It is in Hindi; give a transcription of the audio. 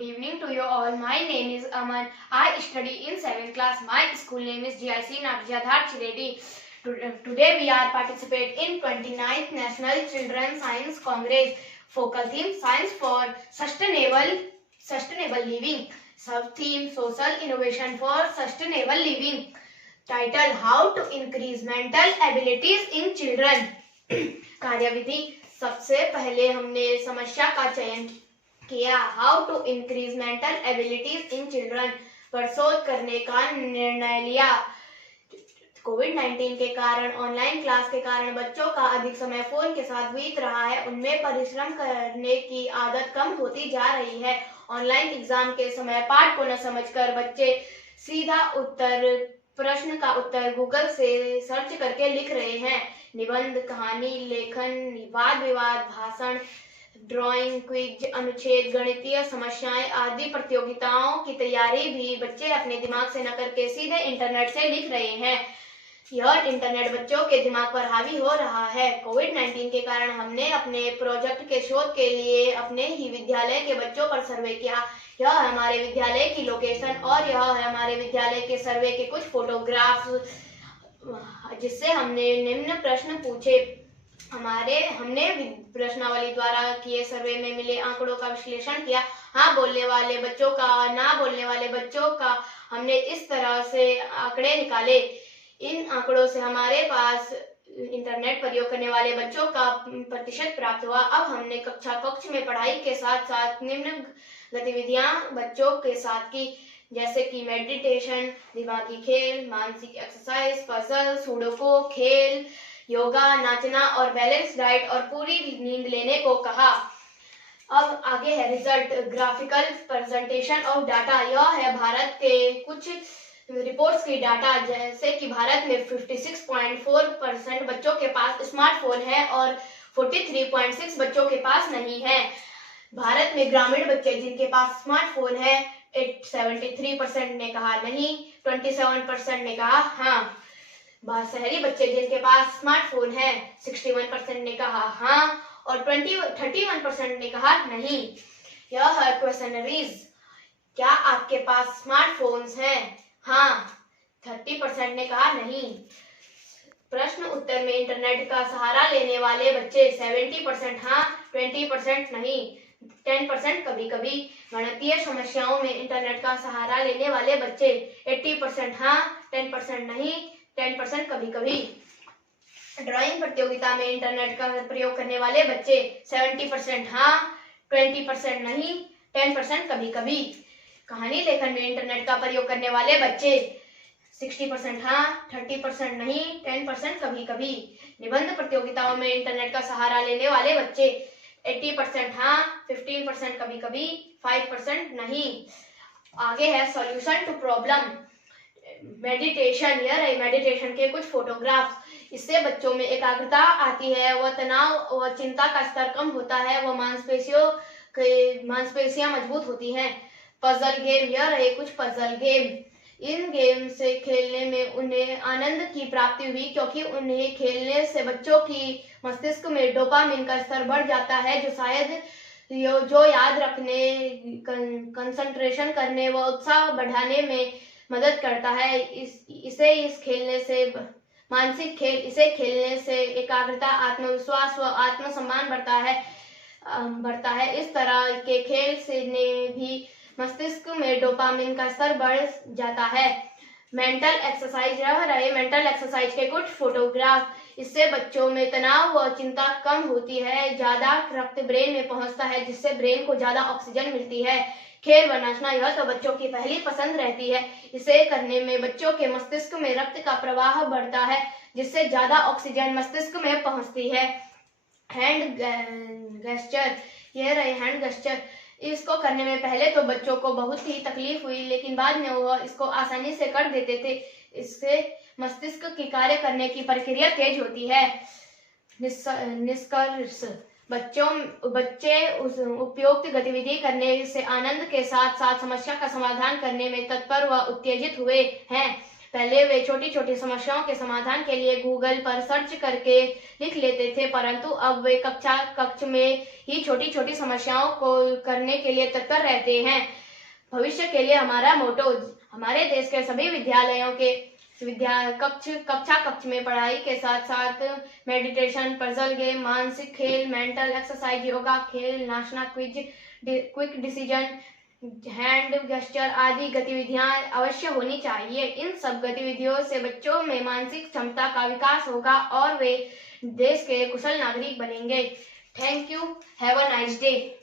Good evening to you all. My name is Aman. I study in 7th class. My school name is GIC Natjadhar Chiredi. Today we are participate in 29th National Children Science Congress. Focal theme Science for Sustainable Living. Sub theme Social Innovation for Sustainable Living. Title How to Increase Mental Abilities in Children. कार्यविधि सबसे पहले हमने समस्या का चयन किया how to increase mental abilities in children पर शोध करने का निर्णय लिया। कोविड-19 के कारण ऑनलाइन क्लास के कारण बच्चों का अधिक समय फोन के साथ बीत रहा है। उनमें परिश्रम करने की आदत कम होती जा रही है। ऑनलाइन एग्जाम के समय पाठ को न समझकर बच्चे सीधा प्रश्न का उत्तर गूगल से सर्च करके लिख रहे हैं। निबंध, कहानी, लेखन, वाद विवाद, भाषण, ड्राइंग, क्विज, अनुच्छेद, गणितीय समस्याएं आदि प्रतियोगिताओं की तैयारी भी बच्चे अपने दिमाग से न करके सीधे इंटरनेट से लिख रहे हैं। यह इंटरनेट बच्चों के दिमाग पर हावी हो रहा है। कोविड-19 के कारण हमने अपने प्रोजेक्ट के शोध के लिए अपने ही विद्यालय के बच्चों पर सर्वे किया। यह है हमारे विद्यालय की लोकेशन और यह है हमारे विद्यालय के सर्वे के कुछ फोटोग्राफ्स, जिससे हमने निम्न प्रश्न पूछे। हमने प्रश्नावली द्वारा किए सर्वे में मिले आंकड़ों का विश्लेषण किया। हाँ बोलने वाले बच्चों का, ना बोलने वाले बच्चों का हमने इस तरह से आंकड़े निकाले। इन आंकड़ों से हमारे पास इंटरनेट प्रयोग करने वाले बच्चों का प्रतिशत प्राप्त हुआ। अब हमने कक्ष में पढ़ाई के साथ साथ निम्न गतिविधियां बच्चों के साथ की, जैसे कि मेडिटेशन, दिमागी खेल, मानसिक एक्सरसाइज, पजल, सुडोकू खेल, योगा, नाचना और बैलेंस डाइट और पूरी नींद लेने को कहा। अब आगे है result, graphical presentation of data. यह है भारत के कुछ रिपोर्ट्स की डाटा, जैसे कि भारत में 56.4% बच्चों के पास स्मार्टफोन है और 43.6 बच्चों के पास नहीं है। भारत में ग्रामीण बच्चे जिनके पास स्मार्टफोन है 73% ने कहा नहीं, 27% ने कहा हाँ। शहरी बच्चे जिनके पास स्मार्टफोन है 61% ने कहा हाँ और 31% ने कहा नहीं। यह है क्वेश्चनरीज। क्या आपके पास स्मार्टफोन्स हैं? हाँ, 30% ने कहा नहीं। प्रश्न उत्तर में इंटरनेट का सहारा लेने वाले बच्चे 70% हाँ, 20% नहीं, 10% कभी कभी। गणितीय समस्याओं में इंटरनेट का सहारा लेने वाले बच्चे 80% हाँ, 10% नहीं, 10% कभी कभी। ड्राइंग प्रतियोगिता में इंटरनेट का प्रयोग करने वाले बच्चे 70% हाँ, 20% नहीं, 10% कभी कभी। कहानी लेखन में इंटरनेट का प्रयोग करने वाले बच्चे 60% हाँ, 30% नहीं, 10% कभी कभी। निबंध प्रतियोगिताओं में इंटरनेट का सहारा लेने वाले बच्चे 80% हाँ, 15% कभी कभी, 5% नहीं। आगे है सॉल्यूशन टू प्रॉब्लम। मेडिटेशन, यह रही मेडिटेशन के कुछ फोटोग्राफ्स। इससे बच्चों में एकाग्रता आती है, वह तनाव व चिंता का स्तर कम होता है, वह मांसपेशियां मजबूत होती हैं। पजल गेम, यह रहे कुछ पजल गेम। इन गेम से खेलने में उन्हें आनंद की प्राप्ति हुई, क्योंकि उन्हें खेलने से बच्चों की मस्तिष्क में डोपामिन का स्तर बढ़ जाता है, जो याद रखने, कंसंट्रेशन करने व उत्साह बढ़ाने में मदद करता है। इसे खेलने से एकाग्रता, आत्मविश्वास व आत्मसम्मान बढ़ता है। इस तरह के खेल से भी मस्तिष्क में डोपामिन का स्तर बढ़ जाता है। मेंटल एक्सरसाइज, रह रहे मेंटल एक्सरसाइज के कुछ फोटोग्राफ। इससे बच्चों में तनाव व चिंता कम होती है, ज्यादा रक्त ब्रेन में पहुंचता है, जिससे ब्रेन को ज्यादा ऑक्सीजन मिलती है। खेल व नाचना, यह तो बच्चों की पहली पसंद रहती है। इसे करने में बच्चों के मस्तिष्क में रक्त का प्रवाह बढ़ता है, जिससे ज्यादा ऑक्सीजन मस्तिष्क में पहुंचती है। हैंड गेस्चर, यह रहे हैंड गेस्चर। इसको करने में पहले तो बच्चों को बहुत ही तकलीफ हुई, लेकिन बाद में वह इसको आसानी से कर देते थे। इससे मस्तिष्क की कार्य करने की प्रक्रिया तेज होती है। निष्कर्ष, बच्चे उस उपयुक्त गतिविधि करने से आनंद के साथ साथ समस्या का समाधान करने में तत्पर व उत्तेजित हुए हैं। पहले वे छोटी छोटी समस्याओं के समाधान के लिए गूगल पर सर्च करके लिख लेते थे, परंतु अब वे कक्ष में ही छोटी छोटी समस्याओं को करने के लिए तत्पर रहते हैं। भविष्य के लिए हमारा मोटो। हमारे देश के सभी विद्यालयों के कक्षा कक्ष में पढ़ाई के साथ साथ मेडिटेशन, पजल गेम, मानसिक खेल, मेंटल एक्सरसाइज, योगा, खेल, नाचना, क्विक डिसीजन, हैंड गेस्चर आदि गतिविधियां अवश्य होनी चाहिए। इन सब गतिविधियों से बच्चों में मानसिक क्षमता का विकास होगा और वे देश के कुशल नागरिक बनेंगे। Thank you. Have a nice day.